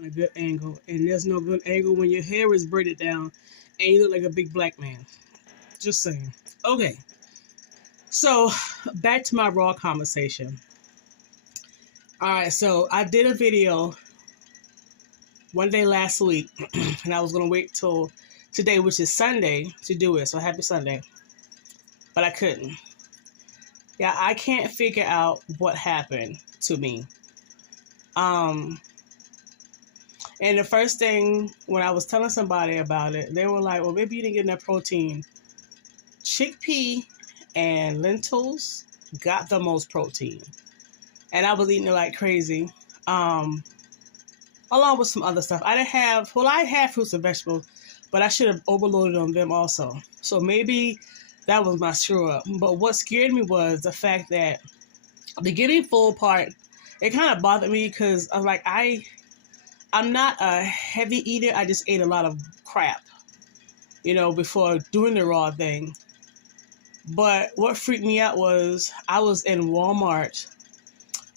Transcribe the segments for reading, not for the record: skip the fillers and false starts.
on a good angle, and there's no good angle when your hair is braided down and you look like a big black man. Just saying. Okay, so back to my raw conversation. All right, so I did a video one day last week, and I was gonna wait till today, which is Sunday, to do it. So happy Sunday, but I couldn't. Yeah, I can't figure out what happened to me. Um, and the first thing when I was telling somebody about it, they were like, "Well, maybe you didn't get enough protein." Chickpea and lentils got the most protein, and I was eating it like crazy. Um, Along with some other stuff. I had fruits and vegetables, but I should have overloaded on them also. So maybe that was my screw up. But what scared me was the fact that the getting full part, it kind of bothered me because I was like, I'm not a heavy eater. I just ate a lot of crap, before doing the raw thing. But what freaked me out was I was in Walmart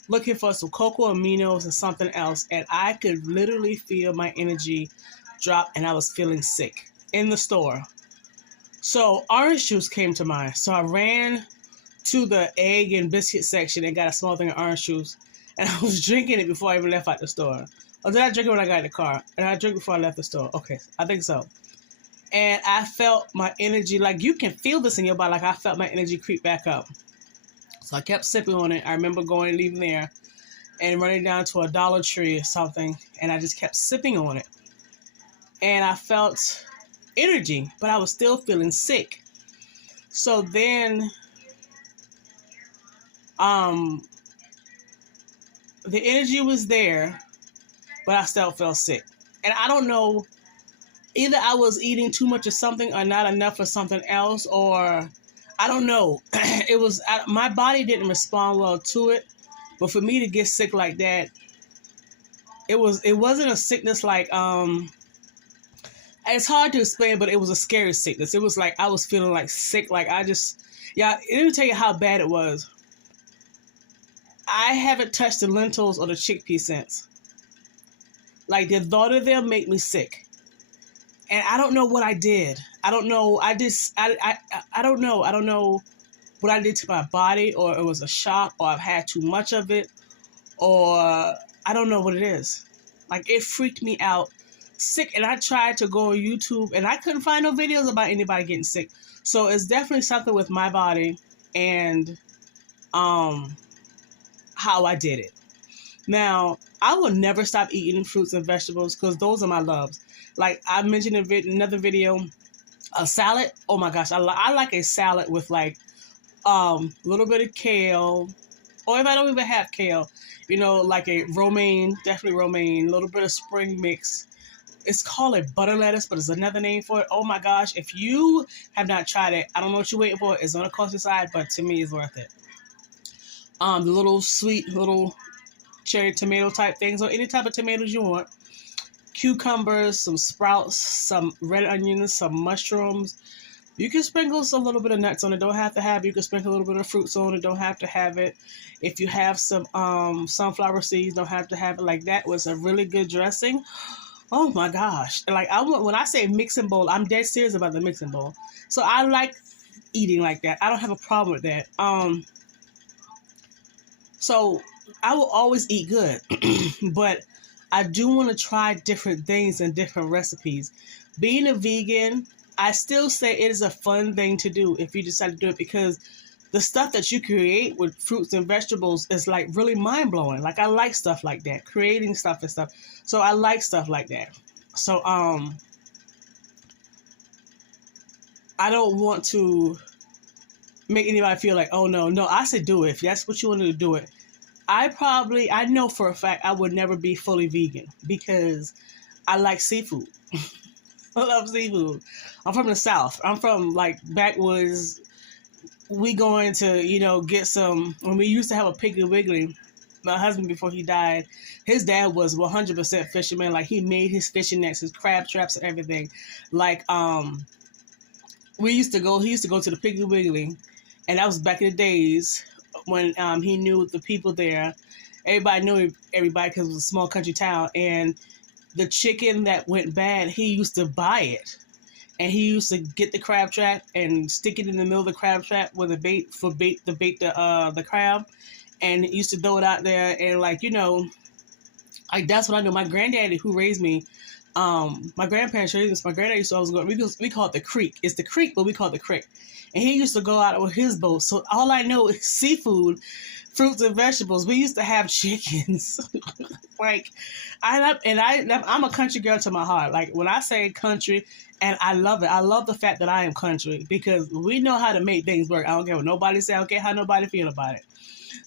looking for some cocoa aminos and something else, and I could literally feel my energy drop, and I was feeling sick in the store. So orange juice came to mind. So I ran to the egg and biscuit section and got a small thing of orange juice, and I was drinking it before I even left out the store. Or did I drink it when I got in the car? And I drank before I left the store. Okay, I think so. And I felt my energy, like you can feel this in your body, like I felt my energy creep back up. So I kept sipping on it. I remember going and leaving there and running down to a Dollar Tree or something, and I just kept sipping on it. And I felt energy, but I was still feeling sick. So then the energy was there, but I still felt sick. And I don't know, either I was eating too much of something or not enough of something else, or I don't know. My body didn't respond well to it. But for me to get sick like that, it wasn't a sickness like it's hard to explain, but it was a scary sickness. It was like I was feeling like sick, like let me tell you how bad it was. I haven't touched the lentils or the chickpea since. Like the thought of them make me sick. And I don't know what I did. I don't know. I don't know. I don't know what I did to my body, or it was a shock, or I've had too much of it, or I don't know what it is. Like it freaked me out, sick, and I tried to go on YouTube and I couldn't find no videos about anybody getting sick. So it's definitely something with my body and how I did it. Now, I will never stop eating fruits and vegetables because those are my loves. Like I mentioned in another video, a salad. Oh my gosh, I like a salad with like a little bit of kale, or if I don't even have kale, like a romaine, definitely romaine, a little bit of spring mix. It's called a butter lettuce, but there's another name for it. Oh my gosh, if you have not tried it, I don't know what you're waiting for. It's on the cost side, but to me, it's worth it. The little sweet little cherry tomato type things, or any type of tomatoes you want. Cucumbers, some sprouts, some red onions, some mushrooms. You can sprinkle a little bit of nuts on it. Don't have to have it. You can sprinkle a little bit of fruits on it. Don't have to have it. If you have some sunflower seeds, don't have to have it. Like that was a really good dressing. Oh my gosh. Like when I say mixing bowl, I'm dead serious about the mixing bowl. So I like eating like that. I don't have a problem with that. So I will always eat good, but I do want to try different things and different recipes. Being a vegan, I still say it is a fun thing to do if you decide to do it, because the stuff that you create with fruits and vegetables is like really mind-blowing. Like I like stuff like that, creating stuff and stuff. So I like stuff like that. So I don't want to make anybody feel like, oh no, I said do it. If that's what you want to do it. I know for a fact I would never be fully vegan because I like seafood. I love seafood. I'm from the South. I'm from like backwoods. We going to, get some, when we used to have a Piggly Wiggly, my husband before he died, his dad was 100% fisherman. Like he made his fishing nets, his crab traps and everything. Like, he used to go to the Piggly Wiggly, and that was back in the days when he knew the people there. Everybody knew everybody because it was a small country town, and the chicken that went bad, he used to buy it. And he used to get the crab trap and stick it in the middle of the crab trap with a bait for the crab, and he used to throw it out there. And like, like that's what I know. My granddaddy who raised me, my grandparents raised us. My granddaddy used to always go. We call it the creek. It's the creek, but we call it the creek. And he used to go out with his boat. So all I know is seafood, fruits and vegetables. We used to have chickens. Like, I'm a country girl to my heart. Like when I say country, and I love it. I love the fact that I am country because we know how to make things work. I don't care what nobody say. I don't care how nobody feel about it.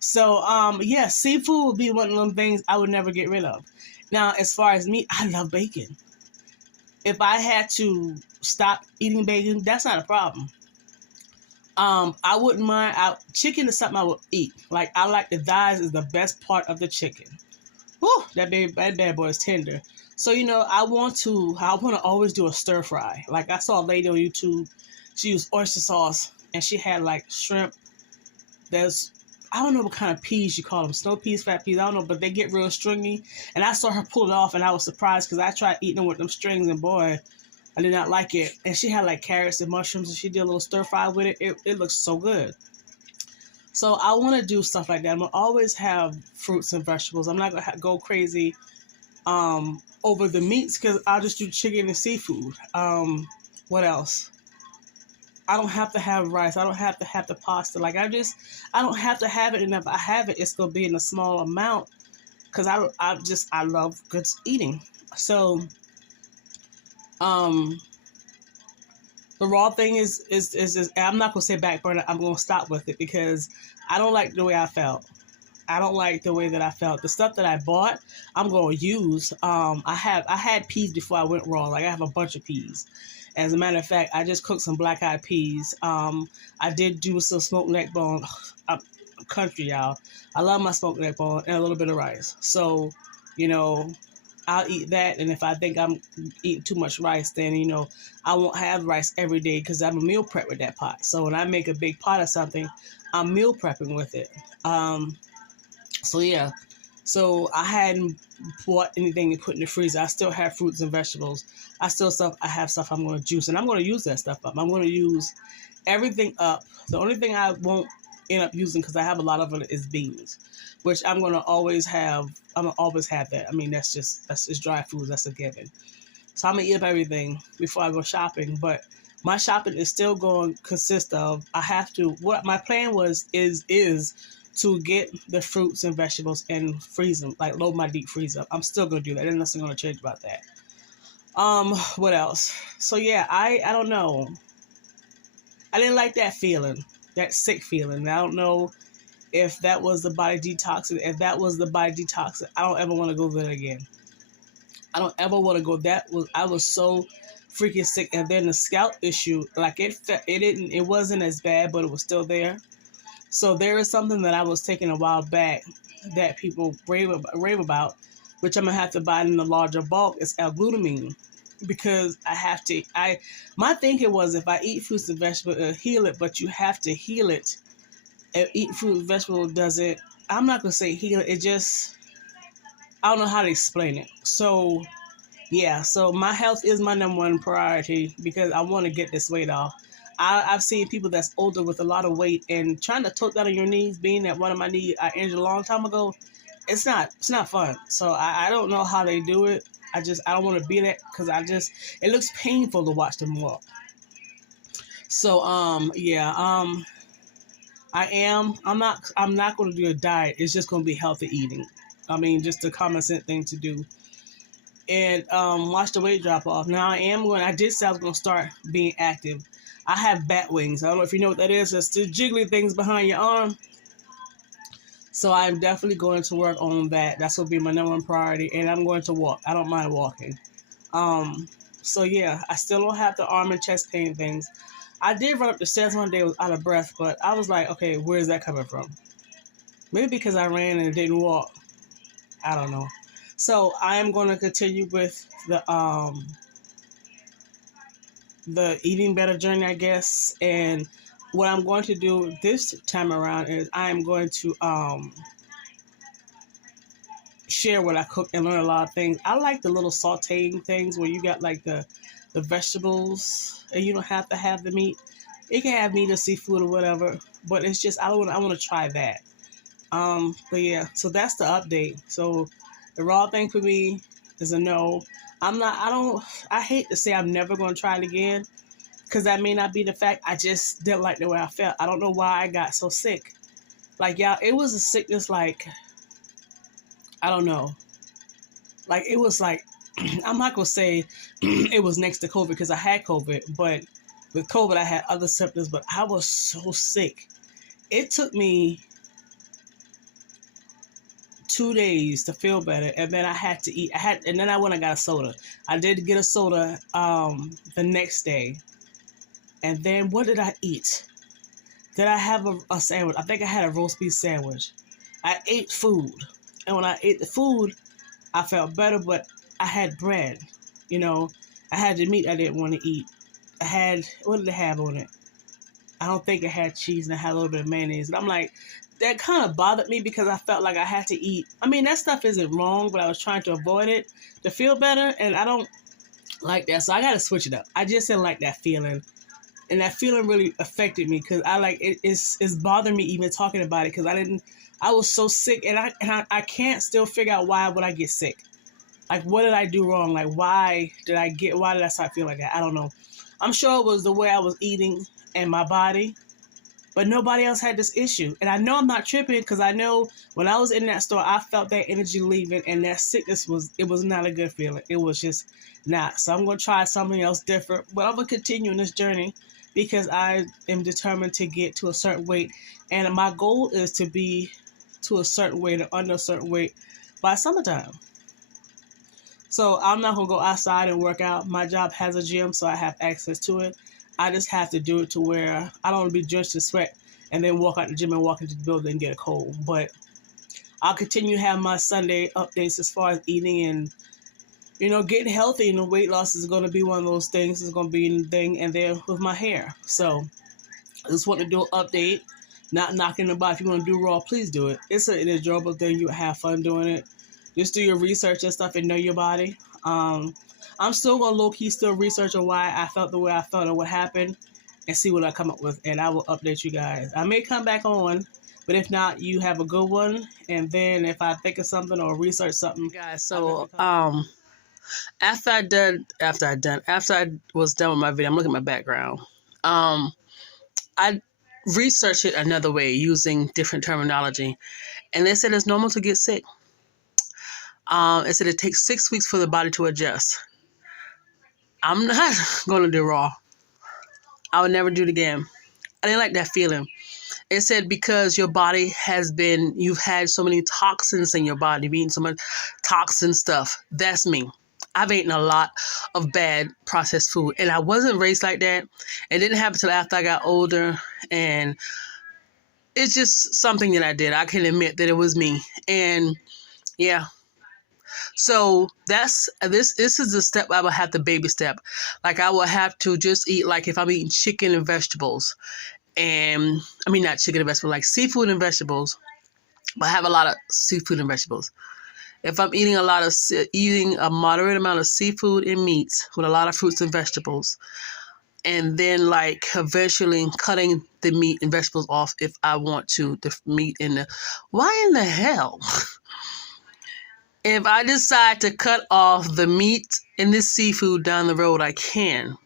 So, yeah, seafood would be one of them things I would never get rid of. Now, as far as meat, I love bacon. If I had to stop eating bacon, that's not a problem. I wouldn't mind. Chicken is something I would eat. Like, I like the thighs is the best part of the chicken. Whew, that bad boy is tender. So, I want to always do a stir fry. Like, I saw a lady on YouTube. She used oyster sauce, and she had, like, shrimp. I don't know what kind of peas you call them. Snow peas, fat peas, I don't know, but they get real stringy. And I saw her pull it off, and I was surprised because I tried eating them with them strings, and boy, I did not like it. And she had, like, carrots and mushrooms, and she did a little stir fry with it. It looks so good. So I want to do stuff like that. I'm going to always have fruits and vegetables. I'm not going to go crazy over the meats because I'll just do chicken and seafood. What else? I don't have to have rice. I don't have to have the pasta. Like I don't have to have it. And if I have it, it's going to be in a small amount because I love good eating. So, the raw thing is I'm not going to say back burner. I'm going to stop with it because I don't like the way I felt. I don't like the way that I felt. The stuff that I bought, I'm going to use. I had peas before I went raw. Like I have a bunch of peas. As a matter of fact, I just cooked some black-eyed peas. I did do some smoked neck bone. I'm country, y'all. I love my smoked neck bone and a little bit of rice. So, I'll eat that. And if I think I'm eating too much rice, then, I won't have rice every day because I'm a meal prep with that pot. So when I make a big pot of something, I'm meal prepping with it. So yeah. So I hadn't bought anything to put in the freezer. I still have fruits and vegetables. I have stuff I'm going to juice, and I'm going to use that stuff up. I'm going to use everything up. The only thing I won't end up using because I have a lot of it is beans, which I'm going to always have. I'm going to always have that. I mean, that's just dry foods. That's a given. So I'm going to eat up everything before I go shopping. But my shopping is still going to consist of, what my plan is to get the fruits and vegetables and freeze them, like load my deep freezer. I'm still going to do that. There's nothing going to change about that. What else? So yeah, I don't know. I didn't like that feeling, that sick feeling. I don't know if that was the body detoxing. If that was the body detoxing, I don't ever want to go there again. I don't ever want to go. I was so freaking sick. And then the scalp issue, like it wasn't as bad, but it was still there. So there is something that I was taking a while back that people rave about, which I'm going to have to buy in the larger bulk, is L-glutamine. Because my thinking was if I eat fruits and vegetables, it'll heal it, but you have to heal it. If eat fruit and vegetable doesn't, I'm not going to say heal it, I don't know how to explain it. So, yeah, so my health is my number one priority because I want to get this weight off. I've seen people that's older with a lot of weight and trying to tote that on your knees, being that one of my knees I injured a long time ago, it's not fun. So I don't know how they do it. I don't want to be that because it looks painful to watch them walk. So, I'm not going to do a diet. It's just going to be healthy eating. I mean, just a common sense thing to do. And watch the weight drop off. Now I did say I was going to start being active. I have bat wings. I don't know if you know what that is. It's the jiggly things behind your arm. So I'm definitely going to work on that. That's going to be my number one priority. And I'm going to walk. I don't mind walking. So yeah, I still don't have the arm and chest pain things. I did run up the stairs one day, I was out of breath, but I was like, okay, where is that coming from? Maybe because I ran and didn't walk. I don't know. So I am going to continue with the eating better journey, I guess. And what I'm going to do this time around is I am going to share what I cook and learn a lot of things. I like the little sauteing things where you got like the vegetables and you don't have to have the meat. You can have meat or seafood or whatever, but it's just I want to try that. But yeah, so that's the update. So the raw thing for me is a no. I hate to say I'm never going to try it again because that may not be the fact. I just didn't like the way I felt. I don't know why I got so sick. Like, y'all, it was a sickness like, I don't know. Like, it was like, I'm not going to say it was next to COVID because I had COVID, but with COVID, I had other symptoms, but I was so sick. It took me 2 days to feel better, and then I had to eat. And then I went and got a soda. I did get a soda the next day, and then what did I eat? Did I have a sandwich? I think I had a roast beef sandwich. I ate food, and when I ate the food, I felt better. But I had bread, you know. I had the meat I didn't want to eat. What did it have on it? I don't think it had cheese, and it had a little bit of mayonnaise. And I'm like, that kind of bothered me because I felt like I had to eat. I mean, that stuff isn't wrong, but I was trying to avoid it to feel better, and I don't like that. So I got to switch it up. I just didn't like that feeling. And that feeling really affected me because it's bothering me even talking about it because I was so sick, and I can't still figure out why would I get sick. Like, what did I do wrong? Like, why did I start feeling like that? I don't know. I'm sure it was the way I was eating and my body, but nobody else had this issue. And I know I'm not tripping because I know when I was in that store, I felt that energy leaving, and that sickness was not a good feeling. It was just not. So I'm going to try something else different, but I'm going to continue in this journey because I am determined to get to a certain weight. And my goal is to be to a certain weight or under a certain weight by summertime. So I'm not going to go outside and work out. My job has a gym, so I have access to it. I just have to do it to where I don't want to be drenched in sweat and then walk out the gym and walk into the building and get a cold. But I'll continue to have my Sunday updates as far as eating and, getting healthy. And the weight loss is going to be one of those things. It's going to be a thing. And then with my hair. So I just want to do an update. Not knocking about. If you want to do raw, please do it. It's an enjoyable thing. You have fun doing it. Just do your research and stuff and know your body. I'm still going to low-key still research on why I felt the way I felt and what happened and see what I come up with. And I will update you guys. I may come back on, but if not, you have a good one. And then if I think of something or research something. Guys, so after I was done with my video, I'm looking at my background. I researched it another way using different terminology. And they said it's normal to get sick. It said it takes 6 weeks for the body to adjust. I'm not going to do raw. I would never do it again. I didn't like that feeling. It said because your body you've had so many toxins in your body, you've eaten so much toxin stuff. That's me. I've eaten a lot of bad processed food, and I wasn't raised like that. It didn't happen until after I got older, and it's just something that I did. I can admit that it was me, and yeah. So this is the step I will have to baby step. Like I will have to just eat, like if I'm eating chicken and vegetables, and I mean not chicken and vegetables, like seafood and vegetables, but I have a lot of seafood and vegetables. If I'm eating a moderate amount of seafood and meats with a lot of fruits and vegetables, and then like eventually cutting the meat and vegetables off if I want to, the meat in the, why in the hell? If I decide to cut off the meat and the seafood down the road, I can.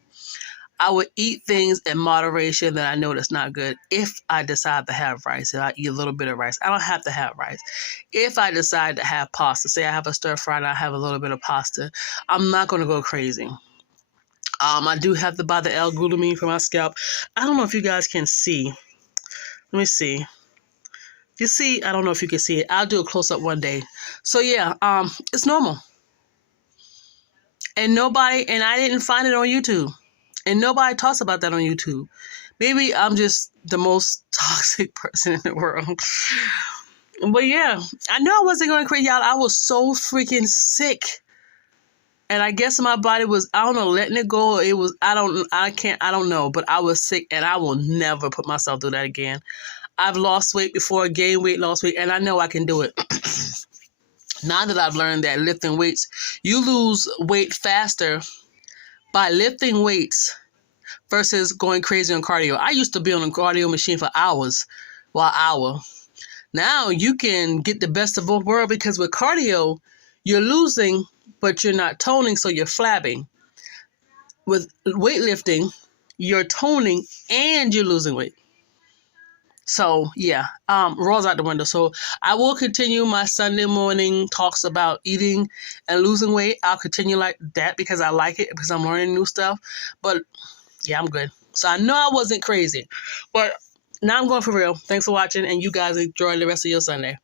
I would eat things in moderation that I know that's not good. If I decide to have rice, if I eat a little bit of rice, I don't have to have rice. If I decide to have pasta, say I have a stir fry and I have a little bit of pasta, I'm not going to go crazy. I do have to buy the L-glutamine for my scalp. I don't know if you guys can see. Let me see. You see, I don't know if you can see it. I'll do a close-up one day. So yeah, it's normal. And I didn't find it on YouTube. And nobody talks about that on YouTube. Maybe I'm just the most toxic person in the world. But yeah, I know I wasn't going crazy, y'all. I was so freaking sick. And I guess my body was, I don't know, letting it go. It was, I don't know. But I was sick, and I will never put myself through that again. I've lost weight before, gained weight, lost weight, and I know I can do it. Now that I've learned that lifting weights, you lose weight faster by lifting weights versus going crazy on cardio. I used to be on a cardio machine for hours. Now you can get the best of both worlds because with cardio, you're losing, but you're not toning, so you're flabbing. With weightlifting, you're toning and you're losing weight. So yeah, Raw's out the window. So I will continue my Sunday morning talks about eating and losing weight. I'll continue like that because I like it, because I'm learning new stuff. But yeah, I'm good. So I know I wasn't crazy, but now I'm going for real. Thanks for watching, and you guys enjoy the rest of your Sunday.